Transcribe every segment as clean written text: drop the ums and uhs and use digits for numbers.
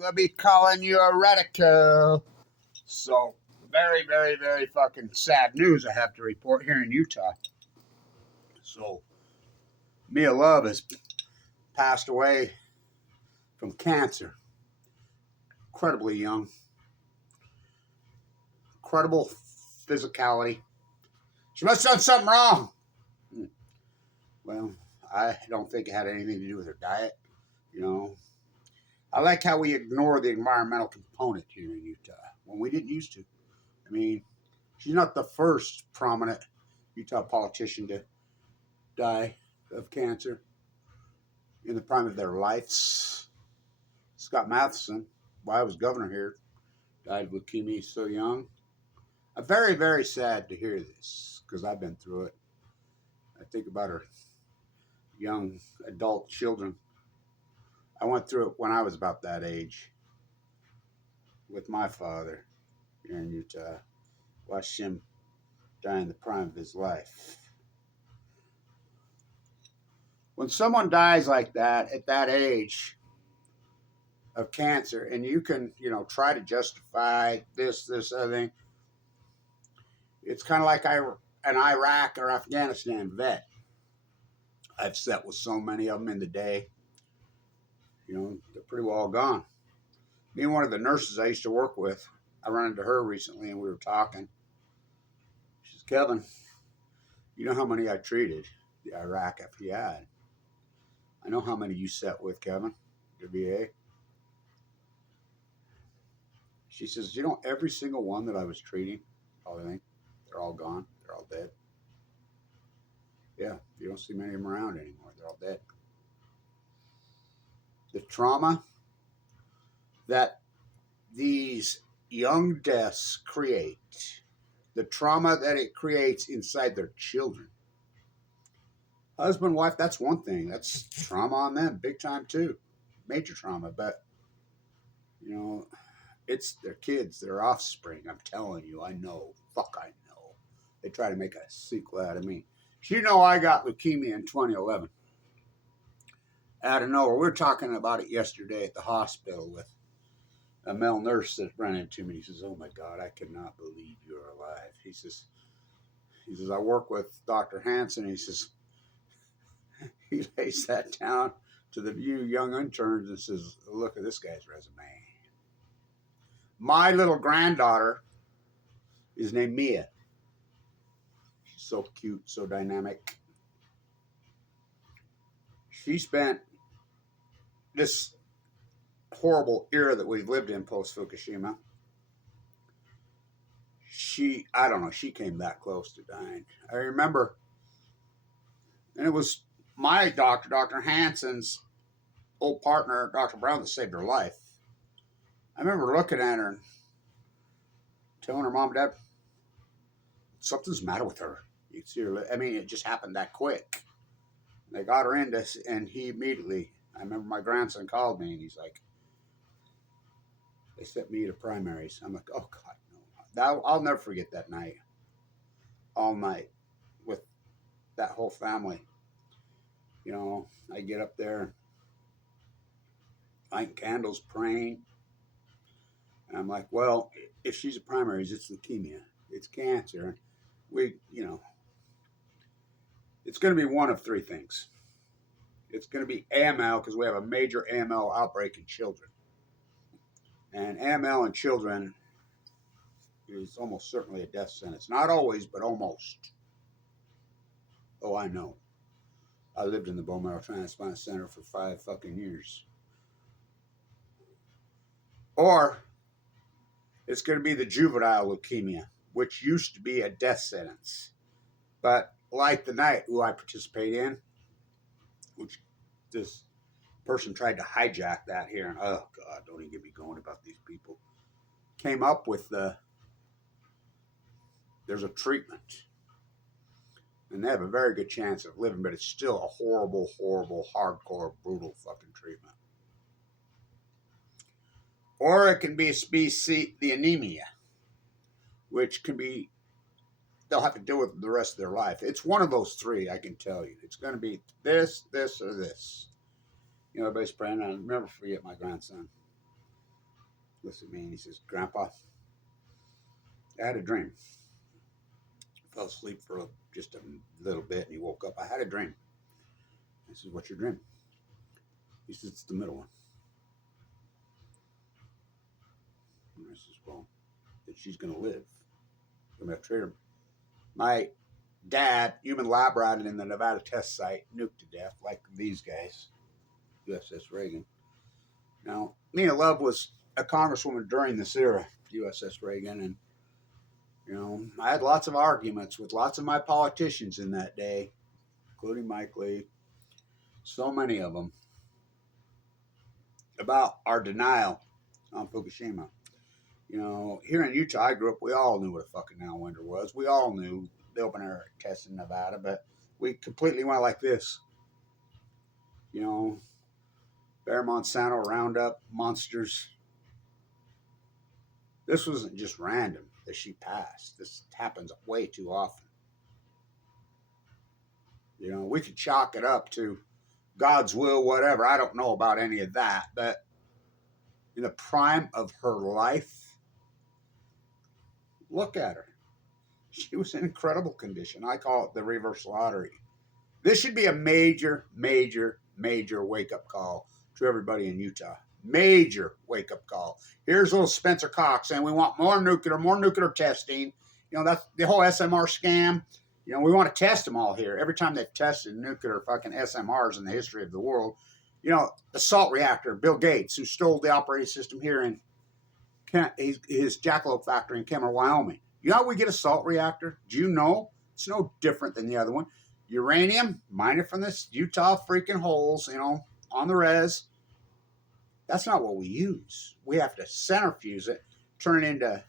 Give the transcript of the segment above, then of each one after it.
they'll be calling you a radical. So, very, very, very fucking sad news I have to report here in Utah. So, Mia Love has passed away from cancer. Incredibly young. Incredible physicality. She must have done something wrong. Well, I don't think it had anything to do with her diet. You know, I like how we ignore the environmental component here in Utah when we didn't used to. I mean, she's not the first prominent Utah politician to die of cancer in the prime of their lives. Scott Matheson, while I was governor here, died of leukemia so young. I'm very, very sad to hear this because I've been through it. I think about her young adult children. I went through it when I was about that age with my father here in Utah. Watched him die in the prime of his life. When someone dies like that at that age of cancer, and you can, try to justify this, other thing, it's kind of like an Iraq or Afghanistan vet. I've sat with so many of them in the day. They're pretty well gone. Me and one of the nurses I used to work with, I ran into her recently and we were talking. She says, Kevin, you know how many I treated the Iraq FBI? I know how many you sat with, Kevin, the VA. She says, every single one that I was treating, they're all gone. They're all dead. Yeah, you don't see many of them around anymore. They're all dead. The trauma that these young deaths create, the trauma that it creates inside their children. Husband, wife, that's one thing. That's trauma on them, big time too. Major trauma, but, it's their kids, their offspring. I'm telling you, I know. Fuck, I know. They try to make a sequel out of me. I got leukemia in 2011. Out of nowhere. We were talking about it yesterday at the hospital with a male nurse that ran into me. He says, oh my God, I cannot believe you're alive. He says, I work with Dr. Hansen. He says, he lays that down to the young interns and says, look at this guy's resume. My little granddaughter is named Mia. She's so cute, so dynamic. She spent this horrible era that we've lived in post Fukushima. She came that close to dying. I remember, and it was my doctor, Dr. Hansen's old partner, Dr. Brown, that saved her life. I remember looking at her and telling her mom and dad, something's the matter with her. You can see her. It just happened that quick. They got her in this, and he immediately, I remember my grandson called me, and he's like, they sent me to primaries. I'm like, oh God, no. I'll never forget that night. All night with that whole family. I get up there, lighting candles, praying. And I'm like, well, if she's a primaries, it's leukemia. It's cancer. It's going to be one of three things. It's going to be AML because we have a major AML outbreak in children. And AML in children is almost certainly a death sentence. Not always, but almost. Oh, I know. I lived in the bone marrow transplant center for 5 fucking years. Or it's going to be the juvenile leukemia, which used to be a death sentence. But like the night who I participate in, which this person tried to hijack that here, and oh God, don't even get me going about these people, came up with there's a treatment. And they have a very good chance of living, but it's still a horrible, horrible, hardcore, brutal fucking treatment. Or it can be the anemia, which can be, they'll have to deal with the rest of their life. It's one of those three, I can tell you. It's going to be this, or this. Everybody's praying. I'll never forget my grandson. looks at me and he says, Grandpa, I had a dream. Fell asleep for just a little bit and he woke up. I had a dream. I said, what's your dream? He says, it's the middle one. And I says, well, that she's going to live. I'm going to treat her. My dad, human lab rat in the Nevada test site, nuked to death like these guys, USS Reagan. Now, Nina Love was a congresswoman during this era, USS Reagan, and you know, I had lots of arguments with lots of my politicians in that day, including Mike Lee, so many of them, about our denial on Fukushima. You know, here in Utah, I grew up, we all knew what a fucking downwinder was. We all knew the open air test in Nevada, but we completely went like this. You know, Bayer Monsanto, Roundup, monsters. This wasn't just random that she passed. This happens way too often. You know, we could chalk it up to God's will, whatever. I don't know about any of that, but in the prime of her life, look at her. She was in incredible condition. I call it the reverse lottery. This should be a major, major, major wake-up call to everybody in Utah. Major wake-up call. Here's little Spencer Cox saying we want more nuclear testing. You know, that's the whole SMR scam. You know, we want to test them all here. Every time they've tested nuclear fucking SMRs in the history of the world, you know, the salt reactor, Bill Gates, who stole the operating system here in his Jackalope factory in Kemmer, Wyoming. You know how we get a salt reactor? Do you know? It's no different than the other one. Uranium, mine it from this Utah freaking holes, you know, on the res. That's not what we use. We have to centrifuge it, turn it into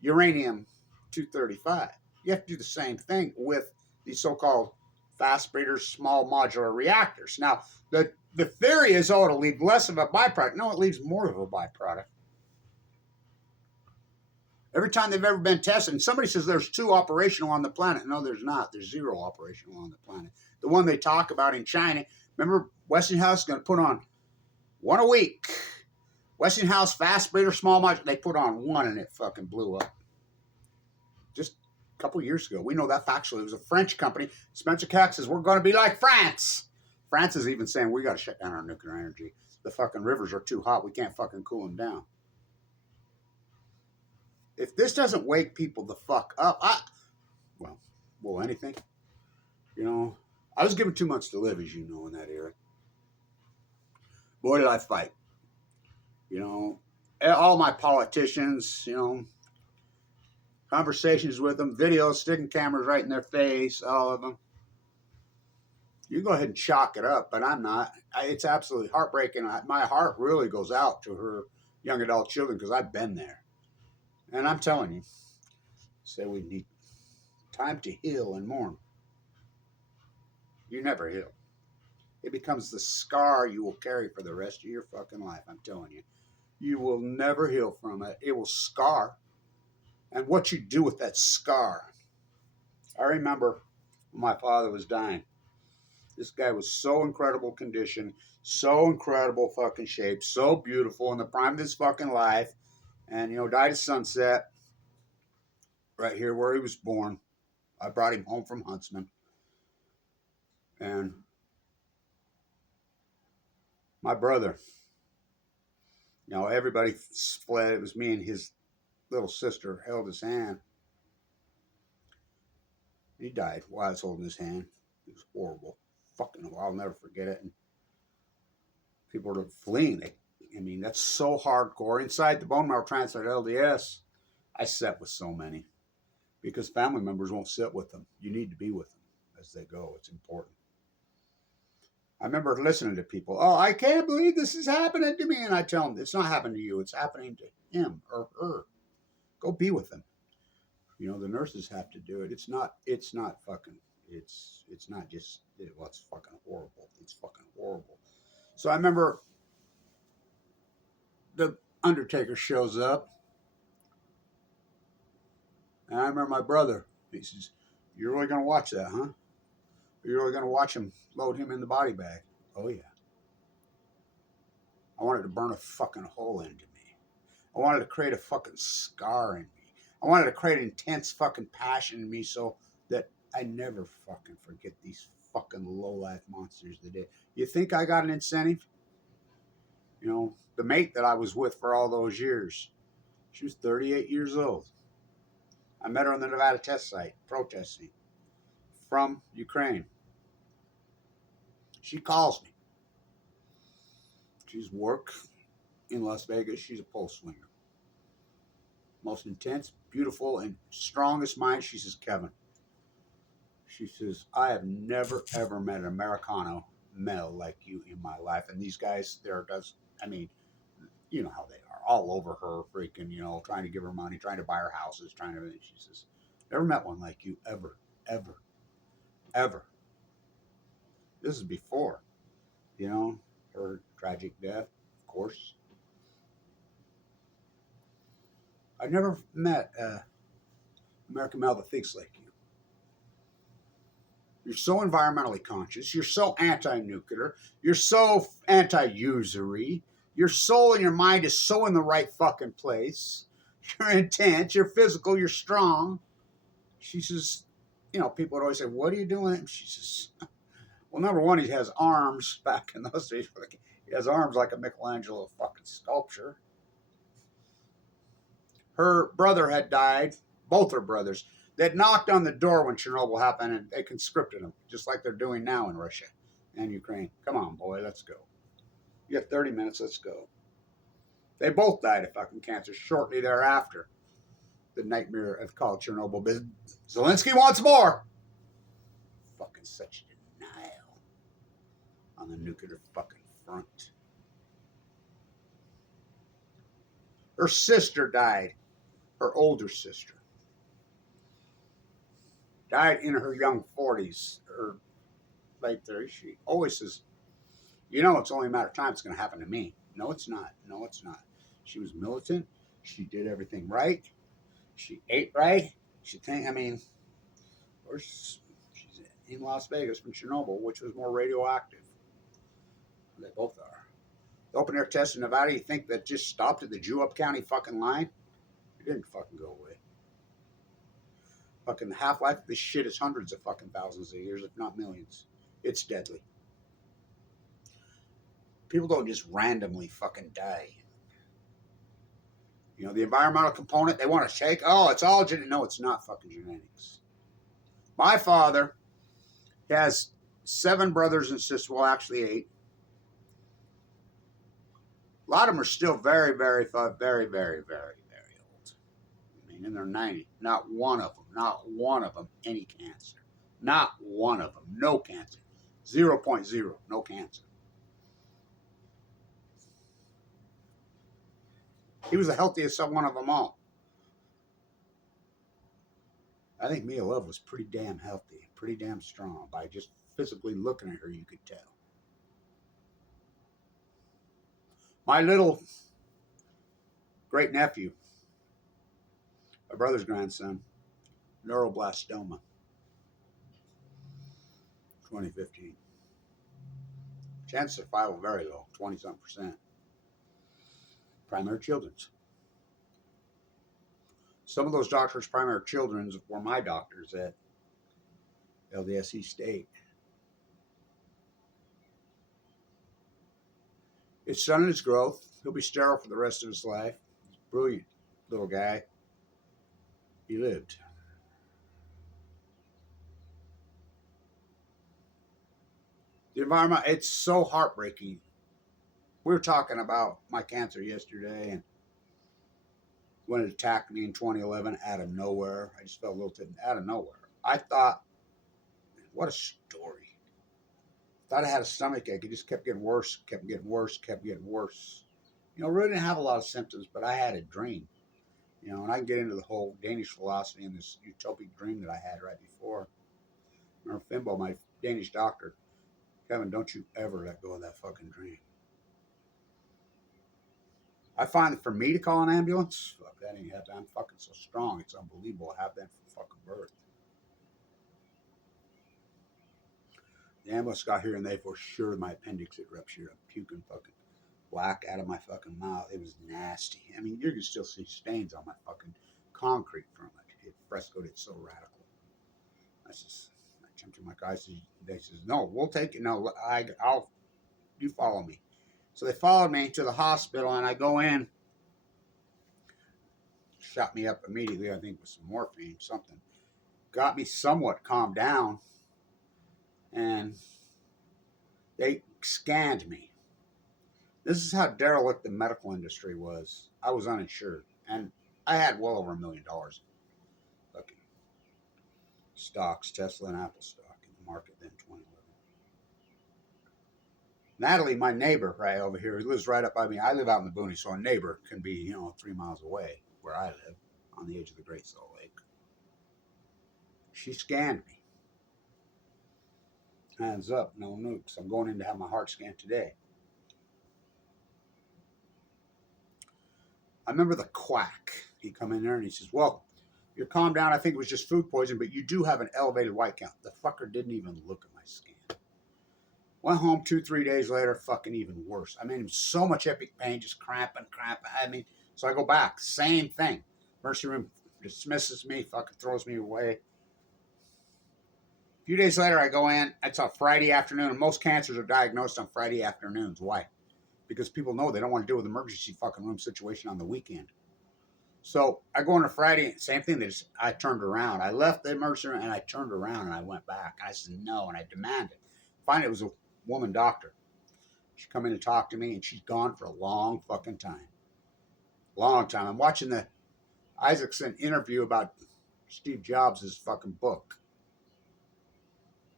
uranium-235. You have to do the same thing with these so-called fast breeders, small modular reactors. Now, the theory is, oh, it'll leave less of a byproduct. No, it leaves more of a byproduct. Every time they've ever been tested, and somebody says there's 2 operational on the planet. No, there's not. There's 0 operational on the planet. The one they talk about in China, remember Westinghouse is going to put on 1 a week. Westinghouse fast breeder small modular, they put on 1 and it fucking blew up. Just a couple of years ago. We know that factually. It was a French company. Spencer Cox says, we're going to be like France. France is even saying we got to shut down our nuclear energy. The fucking rivers are too hot. We can't fucking cool them down. If this doesn't wake people the fuck up, well, anything. You know, I was given 2 months to live, as you know, in that era. Boy, did I fight. You know, all my politicians, you know, conversations with them, videos, sticking cameras right in their face, all of them. You go ahead and chalk it up, but I'm not. It's absolutely heartbreaking. My heart really goes out to her young adult children because I've been there. And I'm telling you, say we need time to heal and mourn. You never heal. It becomes the scar you will carry for the rest of your fucking life. I'm telling you. You will never heal from it. It will scar. And what you do with that scar. I remember when my father was dying. This guy was so incredible condition, so incredible fucking shape, so beautiful in the prime of his fucking life. And, you know, died at sunset right here where he was born. I brought him home from Huntsman. And my brother, you know, everybody fled. It was me and his little sister held his hand. He died while I was holding his hand. It was horrible. Fucking, I'll never forget it. And people were fleeing. I mean, that's so hardcore. Inside the bone marrow transplant LDS, I sat with so many because family members won't sit with them. You need to be with them as they go. It's important. I remember listening to people, oh, I can't believe this is happening to me. And I tell them, it's not happening to you. It's happening to him or her. Go be with them. You know, the nurses have to do it. It's not fucking, it's not just, well, it's fucking horrible. It's fucking horrible. So I remember the Undertaker shows up. And I remember my brother, he says, you're really going to watch that, huh? You're really going to watch him load him in the body bag? Oh, yeah. I wanted to burn a fucking hole into me. I wanted to create a fucking scar in me. I wanted to create intense fucking passion in me so that I never fucking forget these fucking low-life monsters that did. You think I got an incentive? You know, the mate that I was with for all those years, she was 38 years old. I met her on the Nevada test site protesting from Ukraine. She calls me. She's work in Las Vegas. She's a pole swinger. Most intense, beautiful, and strongest mind. She says, Kevin, she says, I have never, ever met an Americano male like you in my life. And these guys, I mean, you know how they are, all over her, freaking, you know, trying to give her money, trying to buy her houses, trying to, she says, never met one like you, ever, ever, ever. This is before, you know, her tragic death, of course. I've never met an American male that thinks like you. You're so environmentally conscious. You're so anti-nuclear. You're so anti-usury. Your soul and your mind is so in the right fucking place. You're intense. You're physical. You're strong. She says, you know, people would always say, what are you doing? She says, well, number one, he has arms back in those days. He has arms like a Michelangelo fucking sculpture. Her brother had died. Both her brothers. They'd knocked on the door when Chernobyl happened and they conscripted them, just like they're doing now in Russia and Ukraine. Come on, boy, let's go. You got 30 minutes, let's go. They both died of fucking cancer shortly thereafter. The nightmare of called Chernobyl business. Zelensky wants more. Fucking such denial on the nuclear fucking front. Her sister died, her older sister. Died in her young 40s, or late 30s. She always says, you know, it's only a matter of time it's going to happen to me. No, it's not. No, it's not. She was militant. She did everything right. She ate right. I mean, of course, she's in Las Vegas from Chernobyl, which was more radioactive. They both are. The open air test in Nevada, you think that just stopped at the Jew-Up County fucking line? It didn't fucking go away. Fucking the half-life of this shit is hundreds of fucking thousands of years, if not millions. It's deadly. People don't just randomly fucking die. You know, the environmental component, they want to shake. Oh, it's all genetic. No, it's not fucking genetics. My father has 7 brothers and sisters. Well, actually 8. A lot of them are still very, very, very, very, very, very old. I mean, in their 90s. Not one of them, any cancer. Not one of them, no cancer. 0.0, no cancer. He was the healthiest one of them all. I think Mia Love was pretty damn healthy, pretty damn strong. By just physically looking at her, you could tell. My little great nephew, my brother's grandson, neuroblastoma, 2015. Chance of survival very low, 20-some%. Primary children's. Some of those doctors, primary children's, were my doctors at LDSE State. It's stunted his growth. He'll be sterile for the rest of his life. He's a brilliant little guy. He lived. The environment, it's so heartbreaking. We were talking about my cancer yesterday, and when it attacked me in 2011 out of nowhere, I just felt a little out of nowhere. I thought, what a story. Thought I had a stomach ache. It just kept getting worse, kept getting worse, kept getting worse. You know, really didn't have a lot of symptoms, but I had a dream. You know, and I can get into the whole Danish philosophy and this utopic dream that I had right before. Remember Fimbo, my Danish doctor, Kevin, don't you ever let go of that fucking dream. I find that for me to call an ambulance, fuck, that ain't happening. I'm fucking so strong. It's unbelievable. I have that from fucking birth. The ambulance got here and they for sure my appendix had ruptured. I'm puking fucking black out of my fucking mouth. It was nasty. I mean, you can still see stains on my fucking concrete from it. It frescoed it so radical. I jumped to my guys. They says, no, we'll take it. No, you follow me. So they followed me to the hospital, and I go in. Shot me up immediately, I think, with some morphine, something. Got me somewhat calmed down, and they scanned me. This is how derelict the medical industry was. I was uninsured, and I had well over $1 million fucking stocks, Tesla and Apple stock in the market then 2011. Natalie, my neighbor right over here, who lives right up by me. I live out in the boonies, so a neighbor can be, 3 miles away where I live on the edge of the Great Salt Lake. She scanned me. Hands up, no nukes. I'm going in to have my heart scanned today. I remember the quack. He come in there and he says, well, you're calmed down. I think it was just food poisoning, but you do have an elevated white count. The fucker didn't even look at my scan. Went home 2-3 days later, fucking even worse. I mean, so much epic pain, just cramping. I mean, so I go back, same thing. Emergency room dismisses me, fucking throws me away. A few days later, I go in. It's a Friday afternoon, and most cancers are diagnosed on Friday afternoons. Why? Because people know they don't want to deal with emergency fucking room situation on the weekend. So I go on a Friday, same thing. I turned around. I left the emergency room, and I turned around, and I went back. And I said no, and I demanded. Finally, it was a woman doctor. She come in and talk to me, and she's gone for a long fucking time. Long time. I'm watching the Isaacson interview about Steve Jobs' fucking book.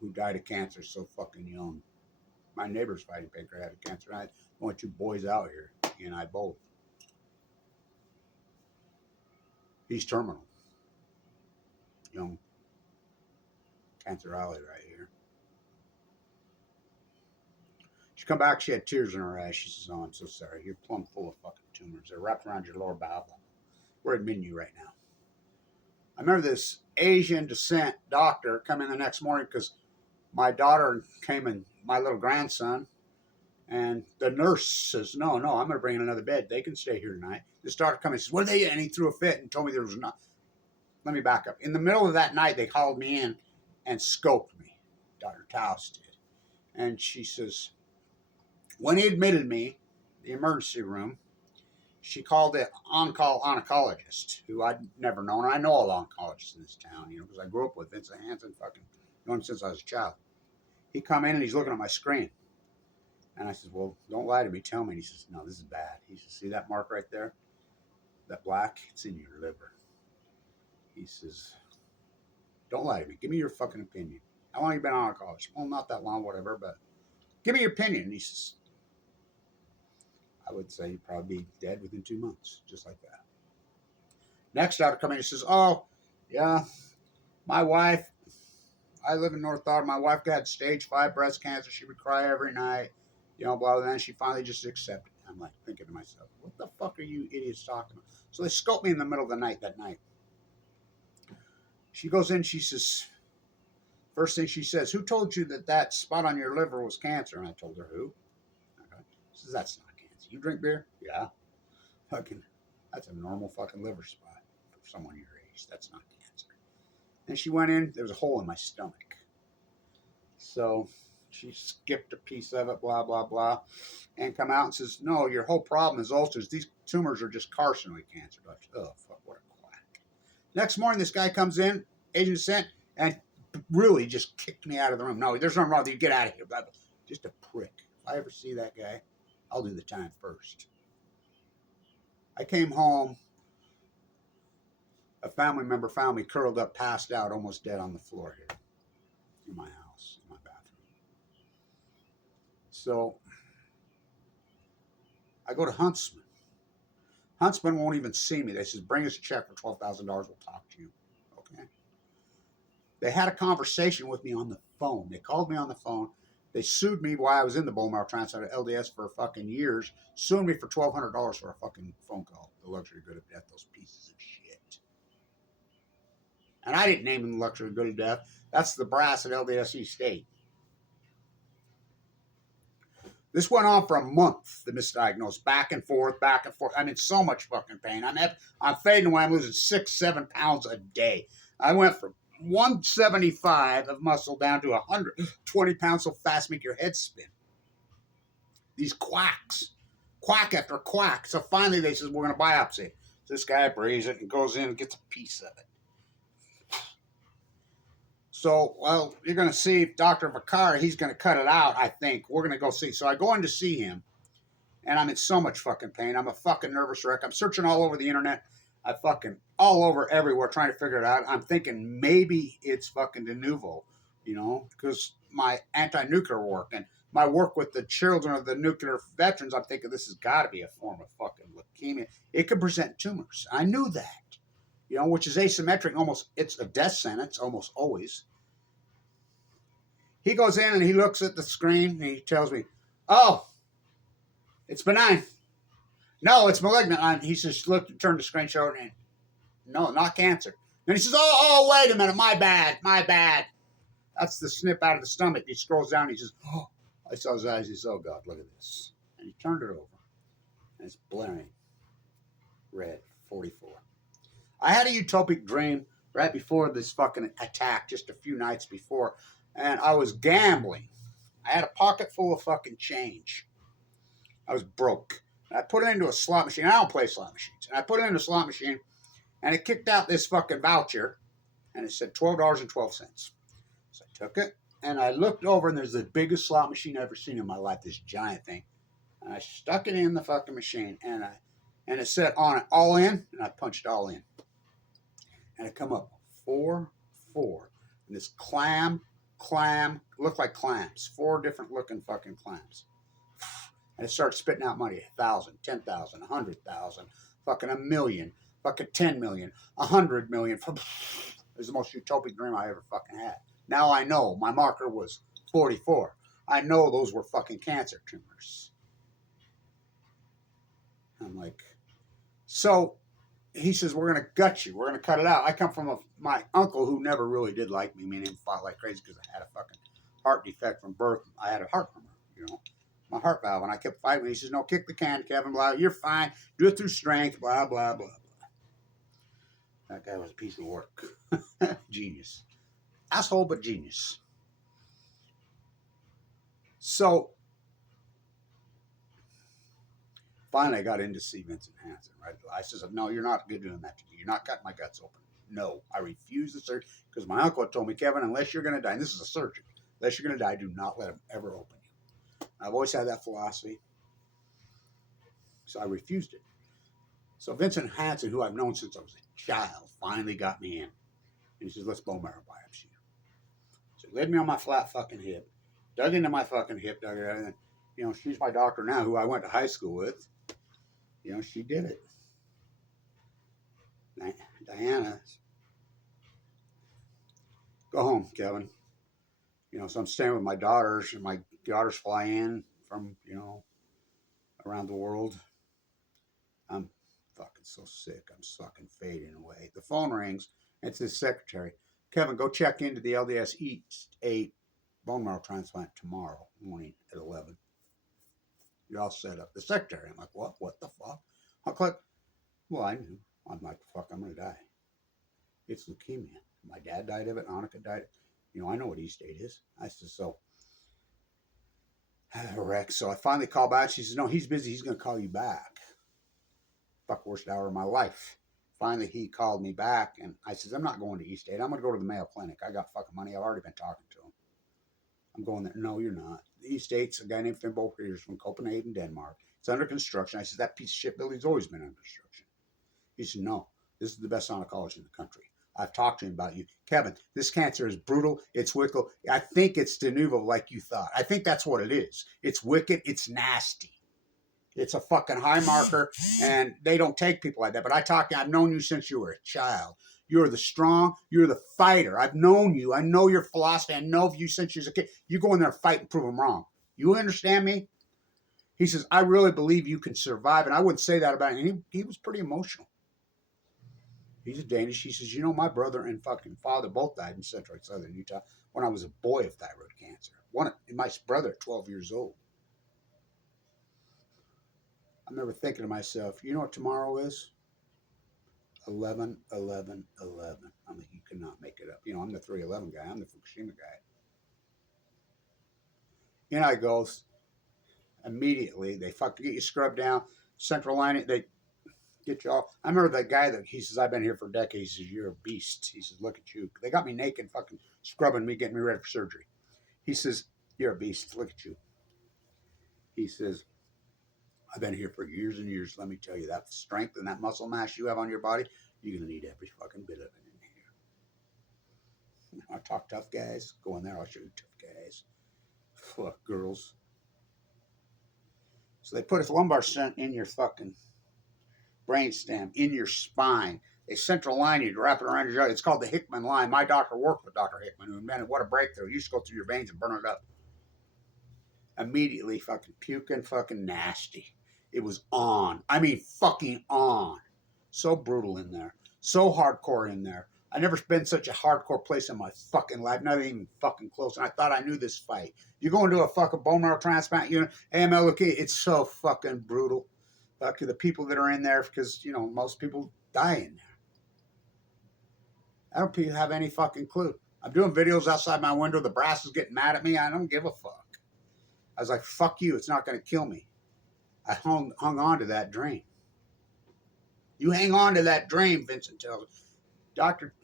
Who died of cancer so fucking young. My neighbor's fighting pancreatic cancer. And I only 2 boys out here. He and I both. He's terminal. Young. Cancer Alley right here. She come back, she had tears in her eyes. She says, oh, I'm so sorry. You're plumb full of fucking tumors. They're wrapped around your lower bowel. We're admitting you right now. I remember this Asian descent doctor come in the next morning because my daughter came and my little grandson, and the nurse says, no, I'm going to bring in another bed. They can stay here tonight. This doctor comes and says, what are they? And he threw a fit and told me there was not. Let me back up. In the middle of that night, they called me in and scoped me. Dr. Taos did. And she says, when he admitted me, the emergency room, she called the on-call oncologist, who I'd never known. I know all oncologists in this town, because I grew up with Vincent Hansen, fucking known him since I was a child. He come in and he's looking at my screen. And I said, well, don't lie to me. Tell me. And he says, no, this is bad. He says, see that mark right there? That black? It's in your liver. He says, don't lie to me. Give me your fucking opinion. How long have you been on college? Well, not that long, whatever, but give me your opinion. And he says, I would say you'd probably be dead within 2 months, just like that. Next doctor come in and says, oh, yeah, my wife, I live in North Dakota. My wife got stage 5 breast cancer. She would cry every night, blah, blah. And then she finally just accepted it. I'm like thinking to myself, what the fuck are you idiots talking about? So they scope me in the middle of the night that night. She goes in, she says, first thing she says, who told you that spot on your liver was cancer? And I told her, who? Okay. She says, that's not cancer. You drink beer? Yeah. Fucking, that's a normal fucking liver spot for someone your age. That's not cancer. And she went in, there was a hole in my stomach. So she skipped a piece of it, blah, blah, blah, and come out and says, no, your whole problem is ulcers. These tumors are just carcinoid cancer. Oh, fuck, what a quack. Next morning, this guy comes in, Asian descent, and really just kicked me out of the room. No, there's nothing wrong with you. Get out of here. Blah, blah. Just a prick. If I ever see that guy, I'll do the time first. I came home. A family member found me curled up, passed out, almost dead on the floor here in my house, in my bathroom. So I go to Huntsman. Huntsman won't even see me. They says, bring us a check for $12,000. We'll talk to you. Okay. They had a conversation with me on the phone. They called me on the phone. They sued me while I was in the bone marrow transplant at LDS for fucking years. Sued me for $1,200 for a fucking phone call. The luxury good of death, those pieces of shit. And I didn't name them the luxury good of death. That's the brass at LDSE State. This went on for a month, the misdiagnosed, back and forth, back and forth. I'm in so much fucking pain. I'm fading away. I'm losing 6-7 pounds a day. I went from 175 of muscle down to 120 pounds so fast make your head spin. These quacks, quack after quack. So finally they says, we're going to biopsy. So this guy breathes it and goes in and gets a piece of it. So, well, you're going to see Dr. Vakar. He's going to cut it out, I think. We're going to go see. So I go in to see him, and I'm in so much fucking pain. I'm a fucking nervous wreck. I'm searching all over the internet. I fucking all over everywhere trying to figure it out. I'm thinking maybe it's fucking de novo, you know, because my anti-nuclear work and my work with the children of the nuclear veterans, I'm thinking this has got to be a form of fucking leukemia. It could present tumors. I knew that, you know, which is asymmetric. Almost, it's a death sentence, almost always. He goes in and he looks at the screen and he tells me, oh, it's benign. No, it's malignant. He says, look, turn the screen, show it, and no, not cancer. Then he says, oh, wait a minute, my bad. That's the snip out of the stomach. He scrolls down, he says, oh, I saw his eyes. He says, oh, God, look at this. And he turned it over, and it's blaring red, 44. I had a utopic dream right before this fucking attack, just a few nights before, and I was gambling. I had a pocket full of fucking change. I was broke. I put it into a slot machine. I don't play slot machines. And I put it in a slot machine, and it kicked out this fucking voucher, and it said $12.12. So I took it, and I looked over, and there's the biggest slot machine I've ever seen in my life, this giant thing. And I stuck it in the fucking machine, and it said on it, all in, and I punched all in. And it come up 4-4. And this clam, looked like clams. 4 different looking fucking clams. And it started spitting out money, 1,000, 10,000, 100,000, fucking a million, fucking 10 million, 100 million. It was the most utopic dream I ever fucking had. Now I know my marker was 44. I know those were fucking cancer tumors. I'm like, so he says, we're going to gut you. We're going to cut it out. I come from my uncle who never really did like me. Me and him fought like crazy because I had a fucking heart defect from birth. I had a heart murmur, you know. My heart valve, and I kept fighting. He says, no, kick the can, Kevin, blah, you're fine. Do it through strength, blah, blah, blah, blah. That guy was a piece of work. Genius. Asshole, but genius. So, finally I got in to see Vincent Hansen, right? I says, no, you're not doing that to me. You're not cutting my guts open. No, I refuse the surgery because my uncle had told me, Kevin, unless you're going to die, and this is a surgeon, unless you're going to die, do not let him ever open you. I've always had that philosophy, so I refused it. So Vincent Hansen, who I've known since I was a child, finally got me in. And he says, let's bone marrow biopsy you. So he laid me on my flat fucking hip, dug into my fucking hip, dug it out, and you know, she's my doctor now, who I went to high school with. You know, she did it. Diana, go home, Kevin. You know, so I'm staying with my daughters, and my daughters fly in from, you know, around the world. I'm fucking so sick. I'm fucking fading away. The phone rings. It's his secretary. Kevin, go check into the LDS East 8 bone marrow transplant tomorrow morning at 11. You're all set up. The secretary. I'm like, what? What the fuck? I'll click. Well, I knew. I'm like, fuck, I'm going to die. It's leukemia. My dad died of it. Annika died. You know, I know what East 8 is. I said, so. Wreck. So I finally call back. She says, no, he's busy. He's going to call you back. Fuck, worst hour of my life. Finally, he called me back, and I says, I'm not going to East 8. I'm going to go to the Mayo Clinic. I got fucking money. I've already been talking to him. I'm going there. No, you're not. The East 8's a guy named Fimbo Peters from Copenhagen, Denmark. It's under construction. I said, that piece of shit building's always been under construction. He said, no, this is the best oncology in the country. I've talked to him about you. Kevin, this cancer is brutal. It's wicked. I think it's de novo like you thought. I think that's what it is. It's wicked. It's nasty. It's a fucking high marker, and they don't take people like that. But I've known you since you were a child. You're the strong. You're the fighter. I've known you. I know your philosophy. I know you since you was a kid. You go in there and fight and prove them wrong. You understand me? He says, I really believe you can survive. And I wouldn't say that about him. He was pretty emotional. He's a Danish. He says, you know, my brother and fucking father both died in central southern Utah when I was a boy of thyroid cancer. My brother at 12 years old. I remember thinking to myself, you know what tomorrow is? 11, 11, 11. I'm like, you cannot make it up. You know, I'm the 311 guy. I'm the Fukushima guy. In I goes. Immediately, they fucking get you scrubbed down. Central line, they get you all. I remember that guy that he says, I've been here for decades. He says, you're a beast. He says, look at you. They got me naked, fucking scrubbing me, getting me ready for surgery. He says, you're a beast. Look at you. He says, I've been here for years and years. Let me tell you, that strength and that muscle mass you have on your body, you're going to need every fucking bit of it in here. I talk tough guys. Go in there, I'll show you tough guys. Fuck girls. So they put a lumbar stent in your fucking brainstem, in your spine. They central line you to wrap it around your jaw. It's called the Hickman line. My doctor worked with Dr. Hickman, who invented what a breakthrough. He used to go through your veins and burn it up. Immediately fucking puking, fucking nasty. It was on. I mean, fucking on. So brutal in there. So hardcore in there. I never been such a hardcore place in my fucking life. Not even fucking close. And I thought I knew this fight. You go into a fucking bone marrow transplant unit, AML, it's so fucking brutal. Fuck the people that are in there, because, you know, most people die in there. I don't have any fucking clue. I'm doing videos outside my window. The brass is getting mad at me. I don't give a fuck. I was like, fuck you. It's not going to kill me. I hung on to that dream. You hang on to that dream, Vincent tells me. Dr.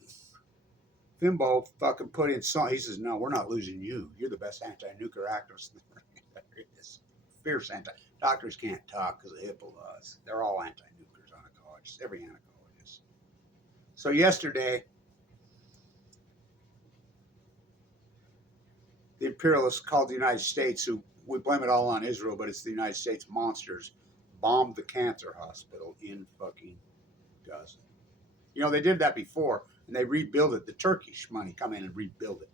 Fimbo fucking put in song. He says, no, we're not losing you. You're the best anti-nuclear activist there is. Fierce anti. Doctors can't talk because of HIPAA laws. They're all anti-nuclear oncologist. Every oncologist. So yesterday, the imperialists called the United States, who we blame it all on Israel, but it's the United States monsters, bombed the cancer hospital in fucking Gaza. You know, they did that before, and they rebuilt it. The Turkish money come in and rebuild it.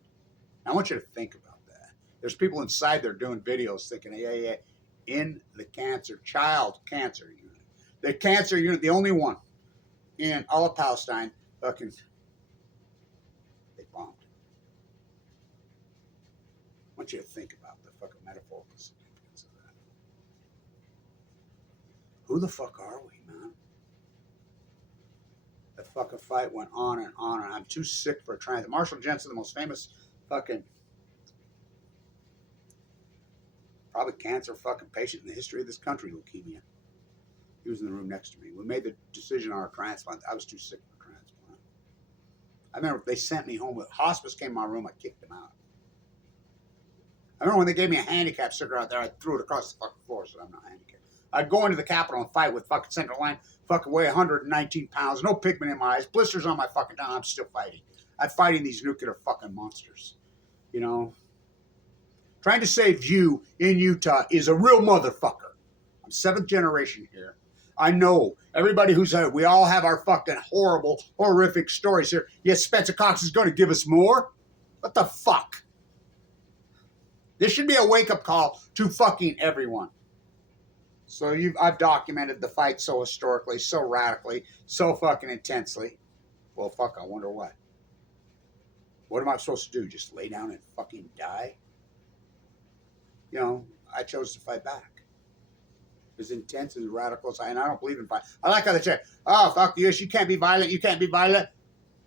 I want you to think about that. There's people inside there doing videos thinking, yeah, in the child cancer unit. The cancer unit, the only one in all of Palestine, fucking, they bombed it. I want you to think about the fucking metaphorical significance of that. Who the fuck are we, man? The fucking fight went on and on, and I'm too sick for a transit. Marshall Jensen, the most famous fucking, probably cancer fucking patient in the history of this country, leukemia. He was in the room next to me. We made the decision on our transplant. I was too sick for transplant. I remember they sent me home. Hospice came in my room. I kicked them out. I remember when they gave me a handicap sticker out there, I threw it across the fucking floor, so I'm not handicapped. I'd go into the Capitol and fight with fucking Central Line, fucking weigh 119 pounds, no pigment in my eyes, blisters on my fucking tongue. I'm still fighting. I'm fighting these nuclear fucking monsters. You know? Trying to save you in Utah is a real motherfucker. I'm 7th generation here. I know everybody who's here, we all have our fucking horrible, horrific stories here. Yes, Spencer Cox is going to give us more. What the fuck? This should be a wake-up call to fucking everyone. So I've documented the fight so historically, so radically, so fucking intensely. Well, fuck, I wonder what. What am I supposed to do? Just lay down and fucking die? You know, I chose to fight back. As intense as radical as and I don't believe in fight. I like how they say, oh, fuck you can't be violent, you can't be violent.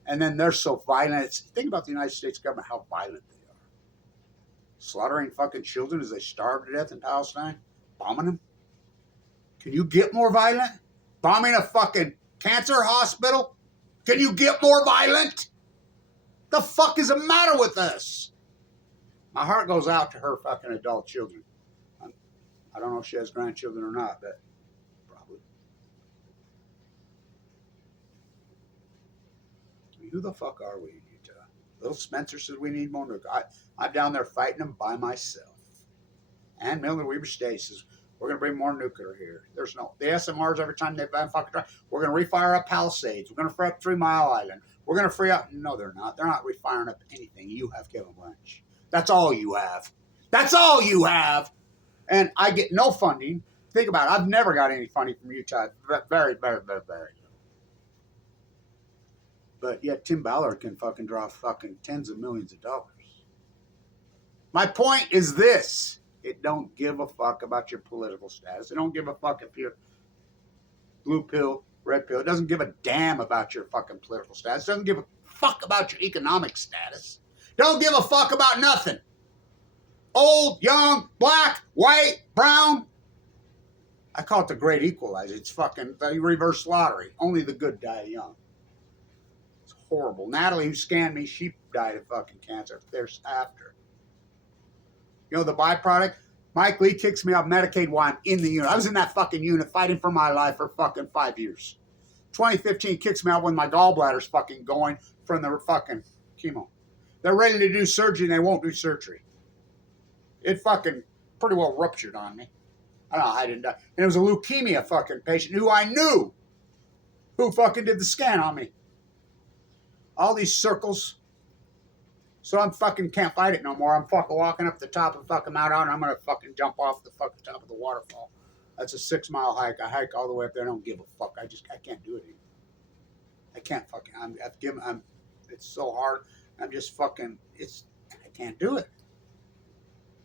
And then they're so violent. Think about the United States government, how violent they are. Slaughtering fucking children as they starve to death in Palestine. Bombing them. Can you get more violent? Bombing a fucking cancer hospital? Can you get more violent? The fuck is the matter with us? My heart goes out to her fucking adult children. I don't know if she has grandchildren or not, but probably. I mean, who the fuck are we in Utah? Little Spencer says we need more nuke. I'm down there fighting them by myself. And Milner Weaver State says, we're going to bring more nuclear here. There's no, the SMRs, every time they've been fucking trying, we're going to refire up Palisades. We're going to free up 3 Mile Island. We're going to free up, no, they're not. They're not refiring up anything. You have Kevin Lynch. That's all you have. That's all you have. And I get no funding. Think about it. I've never got any funding from Utah. Very, very, very, very little. But yet Tim Ballard can fucking draw fucking tens of millions of dollars. My point is this. It don't give a fuck about your political status. It don't give a fuck if you're blue pill, red pill. It doesn't give a damn about your fucking political status. It doesn't give a fuck about your economic status. Don't give a fuck about nothing. Old, young, black, white, brown. I call it the great equalizer. It's fucking the reverse lottery. Only the good die young. It's horrible. Natalie, who scanned me, she died of fucking cancer. There's after. You know the byproduct? Mike Lee kicks me off Medicaid while I'm in the unit. I was in that fucking unit fighting for my life for fucking 5 years. 2015 kicks me out when my gallbladder's fucking going from the fucking chemo. They're ready to do surgery and they won't do surgery. It fucking pretty well ruptured on me. I don't know how I didn't die. And it was a leukemia fucking patient who I knew who fucking did the scan on me. All these circles. So I'm fucking can't fight it no more. I'm fucking walking up the top of fucking Mount Honor. I'm going to fucking jump off the fucking top of the waterfall. That's a 6-mile hike. I hike all the way up there. I don't give a fuck. I can't do it anymore. I can't fucking, it's so hard. I'm just fucking, I can't do it.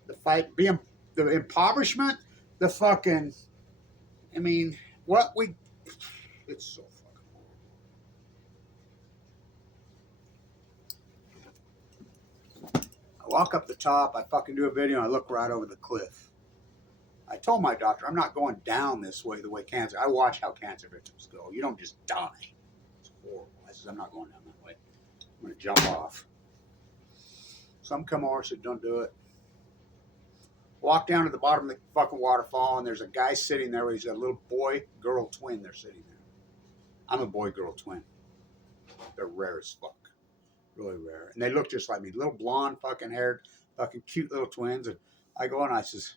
The fight, the impoverishment, the fucking, I mean, it's so fucking horrible. I walk up the top, I fucking do a video, and I look right over the cliff. I told my doctor, I'm not going down this way, the way cancer, I watch how cancer victims go. You don't just die. It's horrible. I said, I'm not going down that way. I'm going to jump off. Some come over and said, don't do it. Walk down to the bottom of the fucking waterfall, and there's a guy sitting there. He's got a little boy-girl twin. They're sitting there. I'm a boy-girl twin. They're rare as fuck. Really rare. And they look just like me. Little blonde fucking haired, fucking cute little twins. And I go and I says,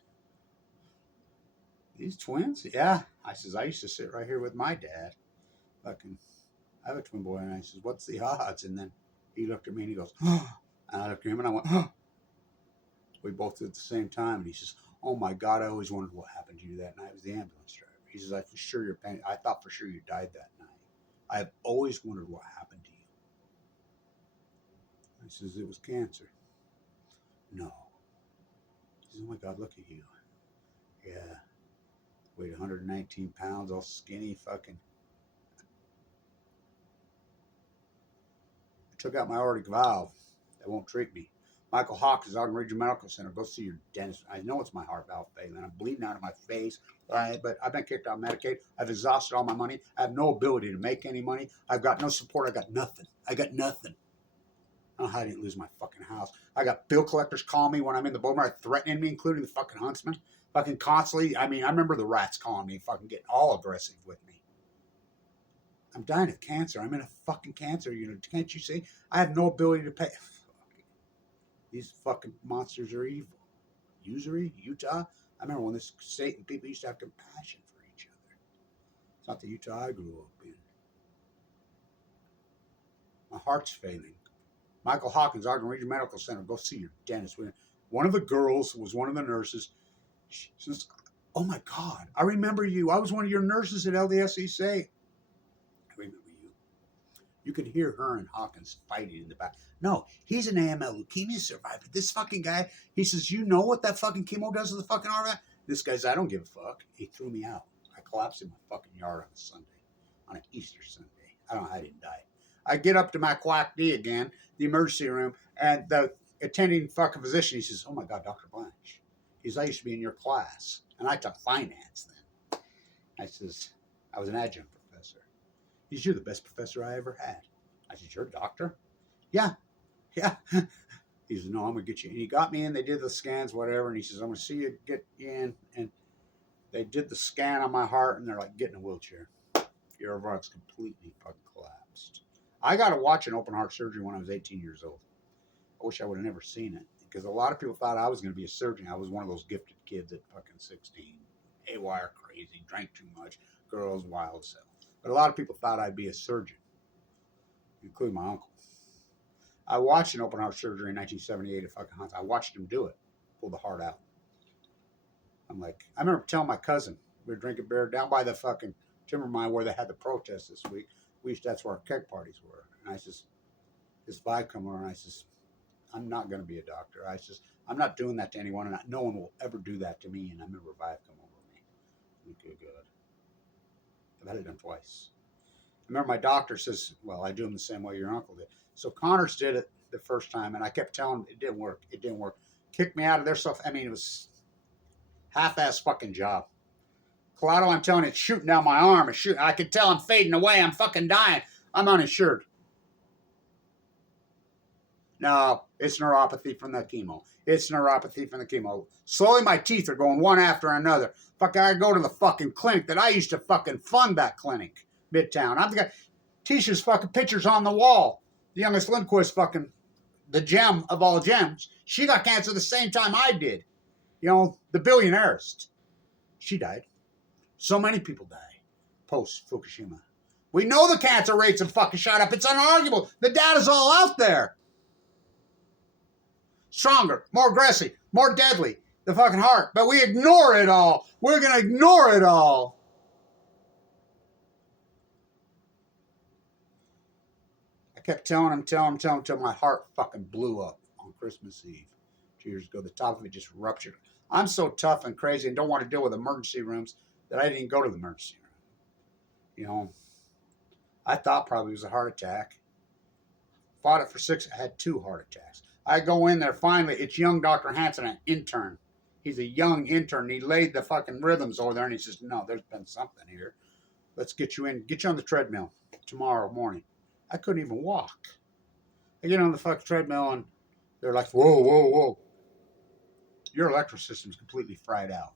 these twins? Yeah. I says, I used to sit right here with my dad. Fucking, I have a twin boy. And I says, what's the odds? And then he looked at me and he goes, oh. And I looked at him and I went, oh. We both did at the same time. And he says, oh my God, I always wondered what happened to you that night. I was the ambulance driver. He says, I thought for sure you died that night. I've always wondered what happened to you. I says, it was cancer. No. He says, oh my God, look at you. Yeah. Weighed 119 pounds, all skinny, fucking. I took out my aortic valve. They won't treat me. Michael Hawkins, Ogden Regional Medical Center. Go see your dentist. I know it's my heart valve failing. I'm bleeding out of my face. But I've been kicked out of Medicaid. I've exhausted all my money. I have no ability to make any money. I've got no support. I got nothing. I don't know how I didn't lose my fucking house. I got bill collectors calling me when I'm in the boat, threatening me, including the fucking huntsman. Fucking constantly. I mean, I remember the rats calling me, fucking getting all aggressive with me. I'm dying of cancer. I'm in a fucking cancer unit. Can't you see? I have no ability to pay. These fucking monsters are evil. Usury, Utah. I remember when this state and people used to have compassion for each other. It's not the Utah I grew up in. My heart's failing. Michael Hawkins, Ogden Regional Medical Center. Go see your dentist. One of the girls was one of the nurses. She says, oh my God, I remember you. I was one of your nurses at LDSEC. I remember you. You could hear her and Hawkins fighting in the back. No, he's an AML leukemia survivor. This fucking guy, he says, you know what that fucking chemo does to the fucking heart? This guy says, I don't give a fuck. He threw me out. I collapsed in my fucking yard on a Sunday, on an Easter Sunday. I don't know how I didn't die. I get up to my Quack D again, the emergency room, and the attending fucking physician, he says, oh my God, Dr. Blanche. He says, I used to be in your class. And I took finance then. I says, I was an adjunct professor. He says, you're the best professor I ever had. I said, you're a doctor? Yeah. He says, no, I'm going to get you. And he got me in. They did the scans, whatever. And he says, I'm going to see you get in. And they did the scan on my heart, and they're like, get in a wheelchair. Your heart's completely fucking collapsed. I got to watch an open heart surgery when I was 18 years old. I wish I would have never seen it. Because a lot of people thought I was going to be a surgeon. I was one of those gifted kids at fucking 16. Haywire, crazy, drank too much, girls, wild self. But a lot of people thought I'd be a surgeon, including my uncle. I watched an open heart surgery in 1978 at fucking Hunts. I watched him do it, pull the heart out. I'm like, I remember telling my cousin, we were drinking beer down by the fucking timber mine where they had the protest this week. That's where our keg parties were. And I says, this vibe come over, and I says, I'm not going to be a doctor. I says, I'm not doing that to anyone, and no one will ever do that to me. And I remember vibe come over me. Okay, good. I've had it done twice. I remember my doctor says, well, I do them the same way your uncle did. So Connors did it the first time, and I kept telling him it didn't work. It didn't work. Kicked me out of their stuff. I mean, it was half-ass fucking job. Collado, I'm telling you, it's shooting down my arm. It's shooting. I can tell I'm fading away. I'm fucking dying. I'm uninsured. No, it's neuropathy from the chemo. It's neuropathy from the chemo. Slowly, my teeth are going one after another. Fuck, I go to the fucking clinic that I used to fucking fund that clinic, Midtown. I've got Tisha's fucking pictures on the wall. The youngest Lindquist fucking, the gem of all gems. She got cancer the same time I did. You know, the billionaires. She died. So many people die post Fukushima. We know the cancer rates have fucking shot up. It's unarguable. The data's all out there. Stronger, more aggressive, more deadly. The fucking heart. But we ignore it all. We're going to ignore it all. I kept telling him till my heart fucking blew up on Christmas Eve 2 years ago. The top of it just ruptured. I'm so tough and crazy and don't want to deal with emergency rooms that I didn't even go to the emergency room. You know, I thought probably it was a heart attack. Fought it for 6. I had 2 heart attacks. I go in there, finally, it's young Dr. Hansen, an intern. He's a young intern. He laid the fucking rhythms over there, and he says, no, there's been something here. Let's get you in. Get you on the treadmill tomorrow morning. I couldn't even walk. I get on the fucking treadmill, and they're like, whoa, whoa, whoa. Your electrical system's completely fried out.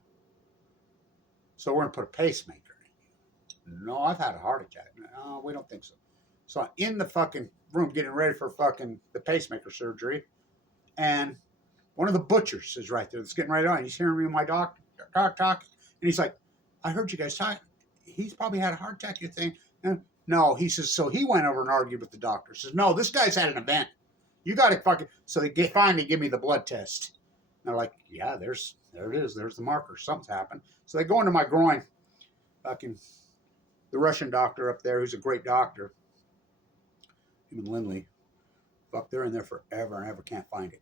So we're going to put a pacemaker in you. No, I've had a heart attack. No, we don't think so. So I'm in the fucking room getting ready for fucking the pacemaker surgery. And one of the butchers is right there that's getting ready on. He's hearing me and my doctor talking. And he's like, I heard you guys talking. He's probably had a heart attack, you think? And no, he says, so he went over and argued with the doctor. He says, no, this guy's had an event. You got to fucking. So they finally give me the blood test. And they're like, yeah, there it is. There's the marker. Something's happened. So they go into my groin. Fucking the Russian doctor up there, who's a great doctor, him and Lindley. Fuck, they're in there forever and ever. Can't find it.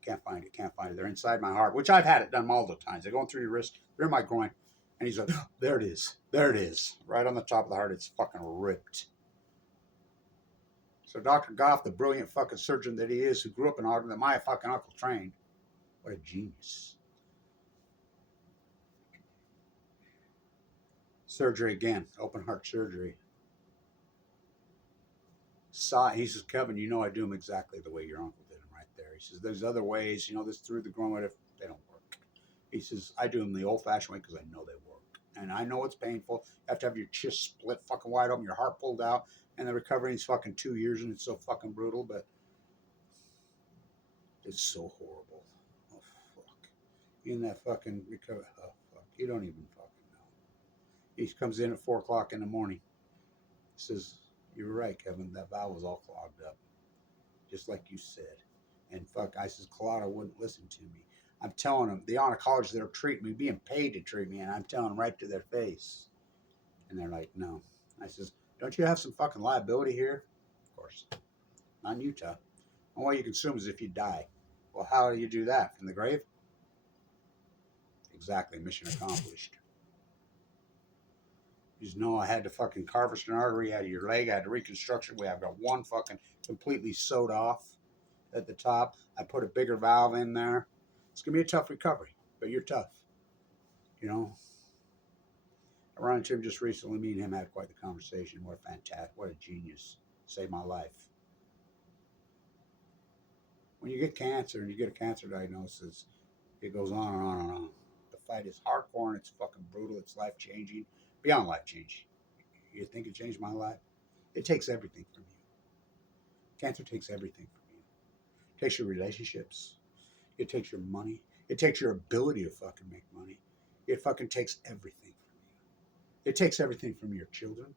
They're inside my heart, which I've had it done multiple times. They're going through your wrist. They're in my groin. And he's like, oh, there it is. Right on the top of the heart. It's fucking ripped. So Dr. Goff, the brilliant fucking surgeon that he is, who grew up in Ogden, that my fucking uncle trained. What a genius. Surgery again. Open heart surgery. He says, Kevin, you know I do them exactly the way your uncle did them right there. He says, there's other ways, this through the groin, whatever, they don't work. He says, I do them the old-fashioned way because I know they work. And I know it's painful. You have to have your chest split fucking wide open, your heart pulled out, and the recovery is fucking 2 years, and it's so fucking brutal, but it's so horrible. Oh, fuck. In that fucking recovery, oh, fuck. You don't even fucking know. He comes in at 4 o'clock in the morning. He says, you were right, Kevin. That valve was all clogged up, just like you said. And fuck, I says, Collado wouldn't listen to me. I'm telling them, the oncologist that are treating me, being paid to treat me, and I'm telling them right to their face. And they're like, no. I says, don't you have some fucking liability here? Of course. Not in Utah. And what you consume is if you die. Well, how do you do that? From the grave? Exactly. Mission accomplished. You just know I had to fucking harvest an artery out of your leg. I had to reconstruction. I've got one fucking completely sewed off at the top. I put a bigger valve in there. It's going to be a tough recovery, but you're tough. I ran into him just recently. Me and him had quite the conversation. What a fantastic, what a genius. Saved my life. When you get cancer and you get a cancer diagnosis, it goes on and on and on. The fight is hardcore and it's fucking brutal. It's life-changing. Beyond life-changing. You think it changed my life? It takes everything from you. Cancer takes everything from you. It takes your relationships. It takes your money. It takes your ability to fucking make money. It fucking takes everything from you. It takes everything from your children.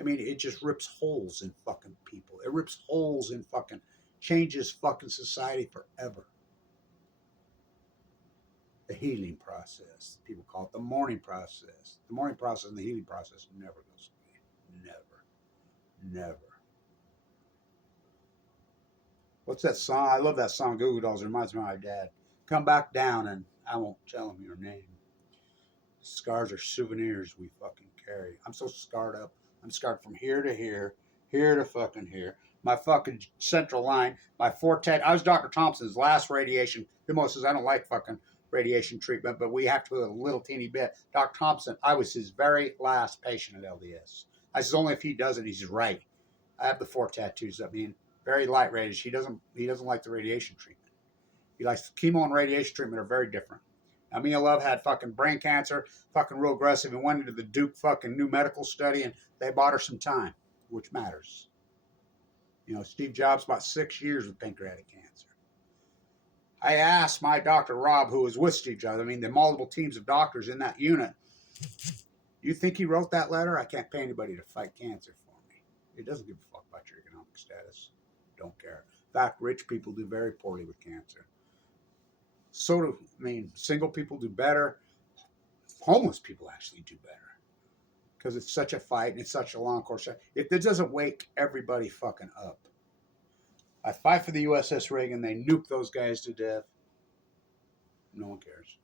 I mean, it just rips holes in fucking people. It rips holes in fucking, changes fucking society forever. The healing process. People call it the mourning process. The mourning process and the healing process never goes away. Never. What's that song? I love that song, Goo Goo Dolls. It reminds me of my dad. Come back down and I won't tell him your name. Scars are souvenirs we fucking carry. I'm so scarred up. I'm scarred from here to here, here to fucking here. My fucking central line, my fortet. I was Dr. Thompson's last radiation. Bimo says I don't like fucking radiation treatment, but we have to do a little teeny bit. Dr. Thompson, I was his very last patient at LDS. I says only if he does it, he's right. I have the 4 tattoos. I mean, very light radiation. He doesn't like the radiation treatment. He likes chemo and radiation treatment are very different. Amina Love had fucking brain cancer, fucking real aggressive, and went into the Duke fucking new medical study, and they bought her some time, which matters. You know, Steve Jobs about 6 years with pancreatic cancer. I asked my doctor, Rob, who was with Steve Jobs, I mean, the multiple teams of doctors in that unit, you think he wrote that letter? I can't pay anybody to fight cancer for me. He doesn't give a fuck about your economic status. Don't care. In fact, rich people do very poorly with cancer. So do, I mean, single people do better. Homeless people actually do better. Because it's such a fight and it's such a long course. If this doesn't wake everybody fucking up. I fight for the USS Reagan. They nuke those guys to death. No one cares.